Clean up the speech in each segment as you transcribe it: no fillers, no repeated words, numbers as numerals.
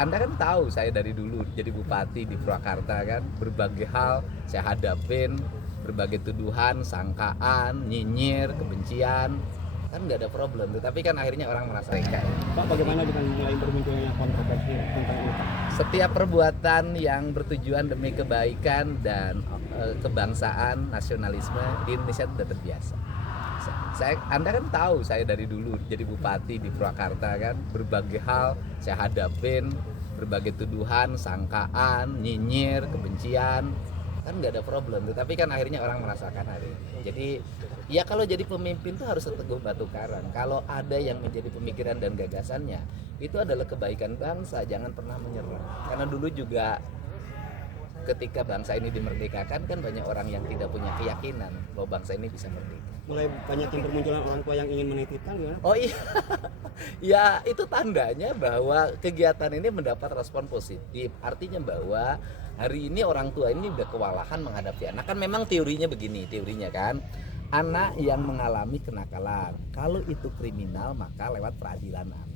Anda kan tahu saya dari dulu jadi bupati di Purwakarta kan, berbagai hal saya hadapin, berbagai tuduhan, sangkaan, nyinyir, kebencian, kan nggak ada problem. Tetapi kan akhirnya orang merasa enggak. Pak, bagaimana dengan mulai bermunculnya kontroversi tentang ini, Pak? Setiap perbuatan yang bertujuan demi kebaikan dan kebangsaan, nasionalisme di Indonesia sudah terbiasa. Anda kan tahu saya dari dulu jadi bupati di Purwakarta kan, berbagai hal saya hadapin, berbagai tuduhan, sangkaan, nyinyir, kebencian, kan nggak ada problem. Tetapi kan akhirnya orang merasakan hari ini. Jadi ya kalau jadi pemimpin tuh harus seteguh batu karang. Kalau ada yang menjadi pemikiran dan gagasannya, itu adalah kebaikan bangsa, jangan pernah menyerah. Karena dulu juga ketika bangsa ini dimerdekakan kan banyak orang yang tidak punya keyakinan bahwa bangsa ini bisa merdeka. Mulai banyak yang bermunculan orang tua yang ingin menitipkan gimana? Oh iya, ya itu tandanya bahwa kegiatan ini mendapat respon positif. Artinya bahwa hari ini orang tua ini udah kewalahan menghadapi anak. Kan memang teorinya begini, teorinya kan, anak yang mengalami kenakalan, kalau itu kriminal maka lewat peradilan anak.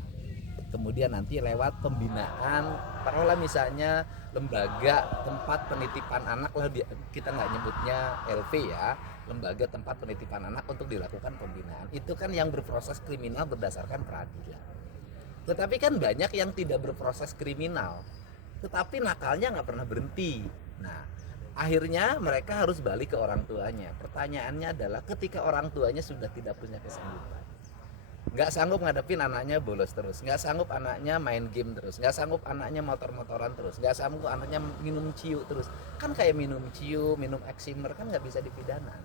Kemudian nanti lewat pembinaan, taruhlah misalnya lembaga tempat penitipan anak lah, kita nggak nyebutnya LP ya, lembaga tempat penitipan anak untuk dilakukan pembinaan. Itu kan yang berproses kriminal berdasarkan peradilan. Tetapi kan banyak yang tidak berproses kriminal, tetapi nakalnya nggak pernah berhenti. Nah, akhirnya mereka harus balik ke orang tuanya. Pertanyaannya adalah ketika orang tuanya sudah tidak punya kesanggupan, nggak sanggup ngadepin anaknya bolos terus, nggak sanggup anaknya main game terus, nggak sanggup anaknya motor-motoran terus, nggak sanggup anaknya minum ciu terus, kan kayak minum ciu, minum eksimer kan nggak bisa dipidana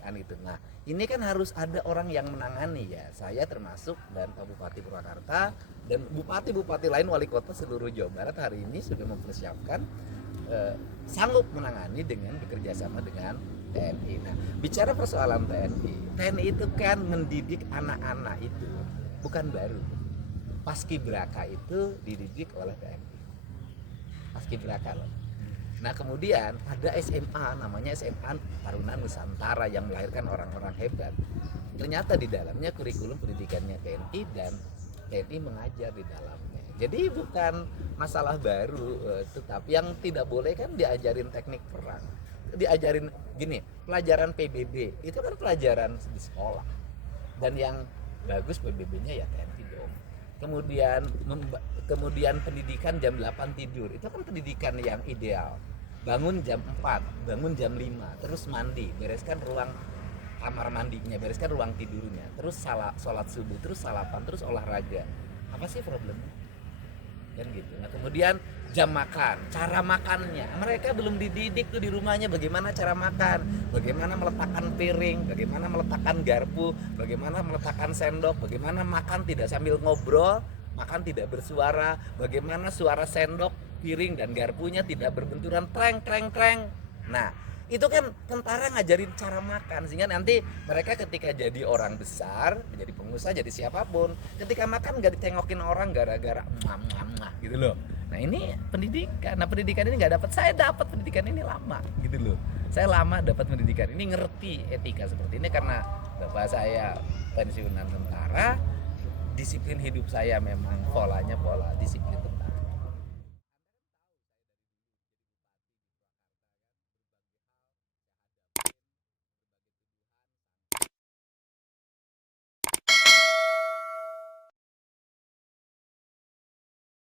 kan itu. Nah ini kan harus ada orang yang menangani ya, saya termasuk dan Pak Bupati Purwakarta dan bupati-bupati lain, wali kota seluruh Jawa Barat hari ini sudah mempersiapkan sanggup menangani dengan bekerja sama dengan TNI. Nah, bicara persoalan TNI itu kan mendidik anak-anak itu bukan baru. Paskibraka itu dididik oleh TNI. Paskibraka loh. Nah, kemudian ada SMA namanya SMA Taruna Nusantara yang melahirkan orang-orang hebat. Ternyata di dalamnya kurikulum pendidikannya TNI dan TNI mengajar di dalamnya. Jadi bukan masalah baru, tetapi yang tidak boleh kan diajarin teknik perang. Diajarin gini, pelajaran PBB itu kan pelajaran di sekolah, dan yang bagus PBB-nya ya TNI dong. Kemudian pendidikan jam 8 tidur itu kan pendidikan yang ideal. Bangun jam 4, bangun jam 5, terus mandi, bereskan ruang kamar mandinya, bereskan ruang tidurnya, terus sholat subuh, terus sarapan, terus olahraga. Apa sih problemnya? Kan gitu. Nah, kemudian jam makan, cara makannya mereka belum dididik tuh di rumahnya, bagaimana cara makan, bagaimana meletakkan piring, bagaimana meletakkan garpu, bagaimana meletakkan sendok, bagaimana makan tidak sambil ngobrol, makan tidak bersuara, bagaimana suara sendok, piring dan garpunya tidak berbenturan treng treng treng. Nah itu kan tentara ngajarin cara makan, sehingga nanti mereka ketika jadi orang besar, menjadi pengusaha, jadi siapapun, ketika makan nggak ditengokin orang gara-gara gitu loh. Nah ini pendidikan. Nah pendidikan ini nggak dapat, saya dapat pendidikan ini lama gitu loh. Saya lama dapat pendidikan ini, ngerti etika seperti ini karena bapak saya pensiunan tentara. Disiplin hidup saya memang polanya pola disiplin tentara.